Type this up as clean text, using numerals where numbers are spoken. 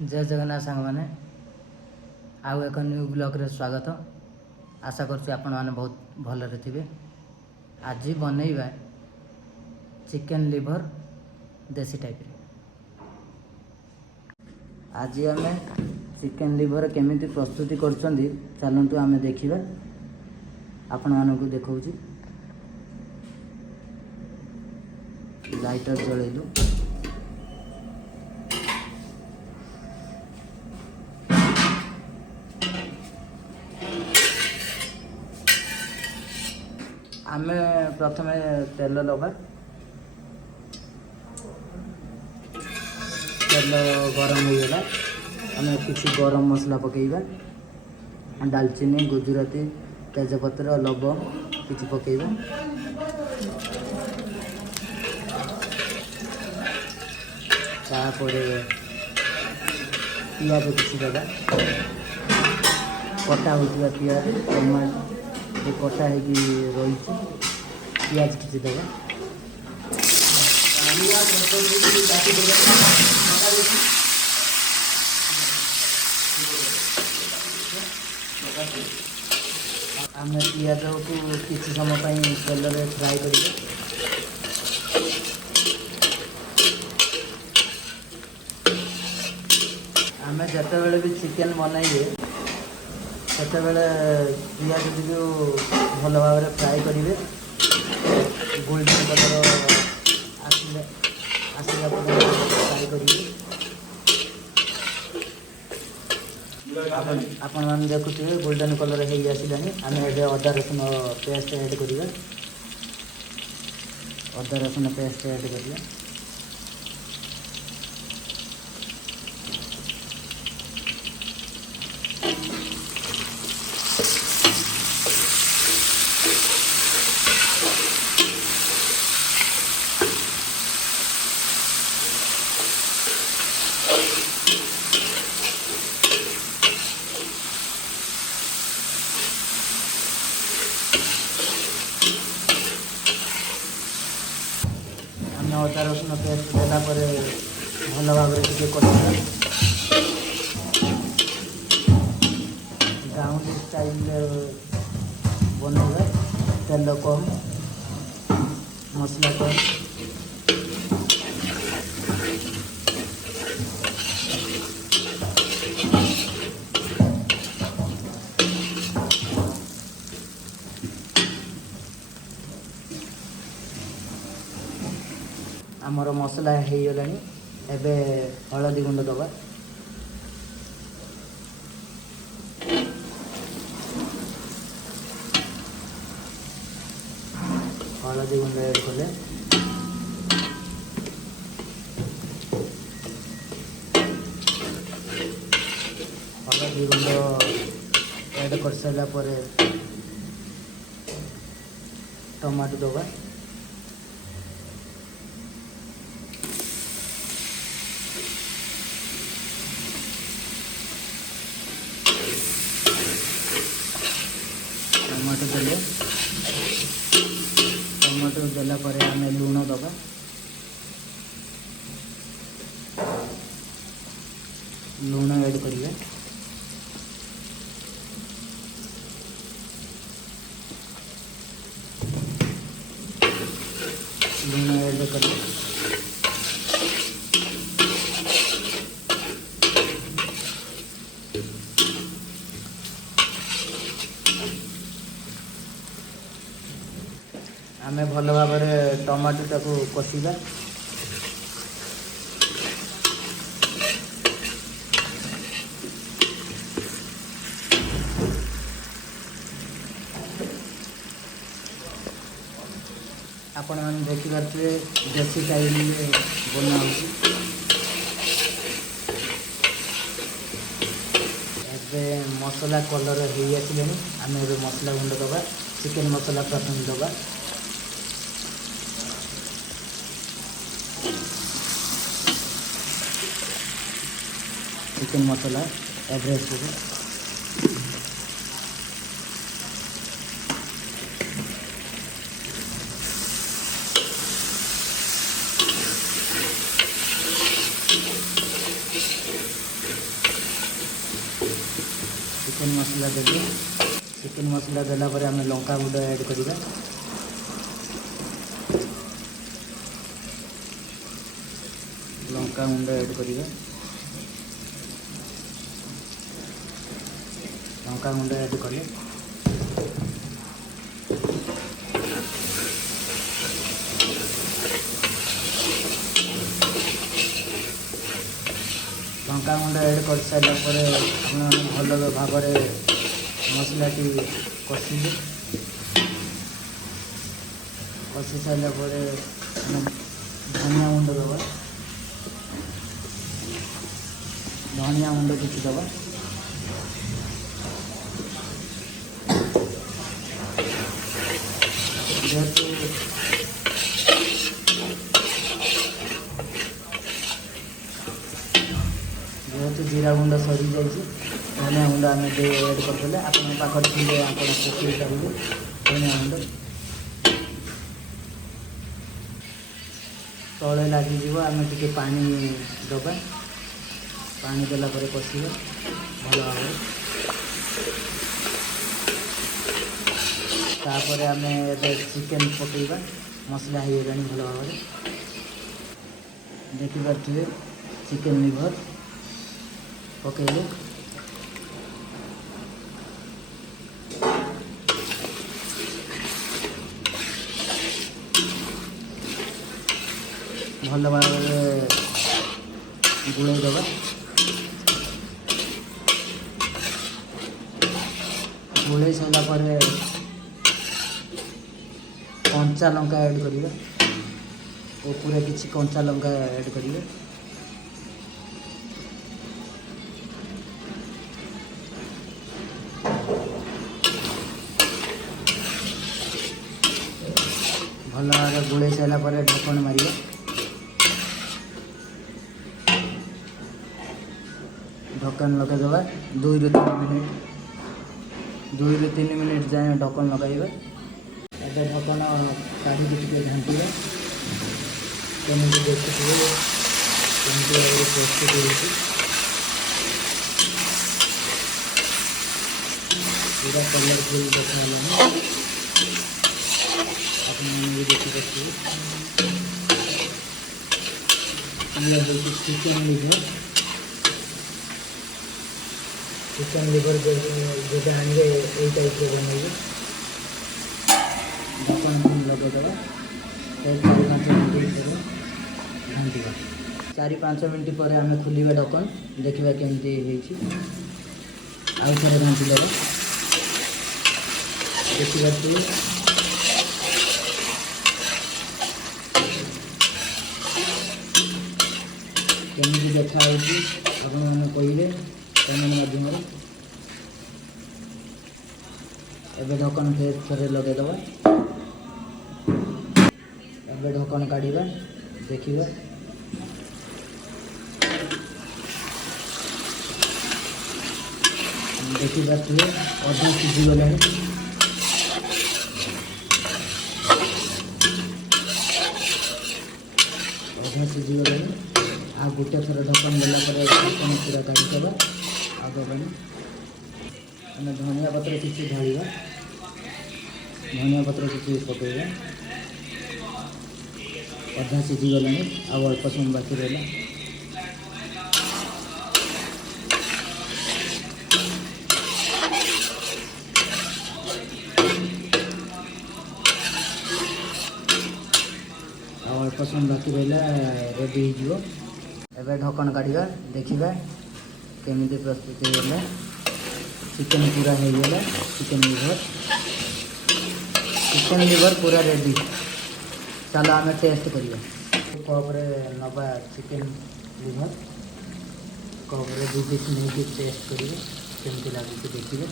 जय जगन्नाथ सांग मैंने आउ एक न्यू ब्लॉग रे स्वागत। आशा करुँ आपण मैंने बहुत भलरे थे। आज बनैबा चिकेन लिवर देसी टाइप। आज आम चिकेन लिवर केमी प्रस्तुति करछंदी चलतु आम देखा। आपण मानक देखा लाइटर जलैलु। आम प्रथम तेल लगा। तेल गरम हो गला आम किसी गरम मसला पकेबा। दालचीनी गुजराती तेजपत्र लवंग किसी पकेबा। तापर पियाज किसी देगा। कटा होता पियाज टमाटो कटा हो रही पियाज किसी देगा। आम पियाज को किसी समय तेल में फ्राए करेंगे। आम जिते भी चिकेन बनाइए सेते पियाज टी भल भाव फ्राए करेंगे। गोल्डन कलर आसला फ्राए करेंगे। आपण मैंने देखुए गोल्डन कलर हो आसानी। आम ए अदा रसुन पेस्ट ऐड करेंगे। अदा रसुन पेस्ट ऐड करेंगे। अदा रसुन पेस्ट देलापर भल भाव कषा गाँवली स्टाइल बनइबा। तेल कम मसला कम। आमर मसला हो गला। एबे हलदी गुंड दबा। हलदी गुंड ऐड कले हलदी गुंड ऐड कर सारा पर टमाटो दबा। टमाटो देले टमाटो देला पर आम लुण दबा। लुण ऐड करिए। लुण ऐड करिए। आम भल भाव टमाटो टाको कषिबा। आपण मैंने देखिए देसी स्टाइल बना मसला कलर हो आसे। आम ए मसला गुंड दबा। चिकेन मसला प्रथम दबा। चिकेन मसला एवरेस्ट चिकेन मसला देबे। चिकेन मसला देला पर आम लंका गुंड ऐड करिबा। लंका गुंड ऐड करिबा। लंका गुंड ऐड कले लंका गुंड ऐड कर सारा भल भाव मसला कषिले। कषि सारा धनिया गुंड दबा। धनिया गुंड किसी दबा। जेहेतु जीरा गुंड सरी जाइए धनिया गुंड आम ऐड करदे। आपन पाखे थे आप पकई पारे धनिया गुंड तले लगे आम टे पानी दबा। पानी देला पर कषिबा भल भाव। तापर आम चिकेन पकईबा। मसला हो गलानी भल भाव। देखिपे चिकेन लिवर पकईले भल भाव गुड़े दबा। गुड़े सारा पर कंचा लंका ऐड करिबा। पूरा किसी कंचा लंका ऐड करिबा। भल भाव गुड़े सारा पर ढक्कन मारिबा। ढक्कन लगेदबा 2 ରୁ 3 मिनिट। 2 ରୁ 3 मिनिट जाए ढक्कन लगाइबा। एबे ढक्कन काढ़ी टे घांटिबा। कमी देखिए कमी प्रस्तुत हो पूरा कलरफुल देखने लगे। अपने भी देखी सकते चिकेन लिवर। चिकेन लिवर जो आने यही टाइप के बनइए। ढक्कन लगेदबा 4-5 मिनट घांटा। 4-5 मिनट पर आम खोलिबा ढक्कन देखा केमती आउ थे घांटी देवा। देखा केमी देखा आपने कहे कमेंट माध्यम। एबे ढक्कन फिर थे लगेदबा। एबे ढक्कन काढ़ा देखा देखिपे अधी सीझीगला। अधा सीझीगला आ गोटे थर ढक्कन देला ढक्कन पूरा काढ़ीदबा। आग पानी आम धनिया पत्र किसी ढालिबा। धनिया पत्र किसी पकईबा। अधा सीझीगला आउ अल्प समय बाकी रहा। अल्प समय बाकी रहा रेडी हो। एबे ढक्कन काढ़ा देखा केमी प्रस्तुत होगा। चिकेन पूरा हो गला। चिकेन लिवर पूरा रेडी। चलो आम टेस्ट करिया। कप्रे नवा चिकेन लिवर कप्रे 2 पीस नहीं टेस्ट करिए केमती लगे देखिए।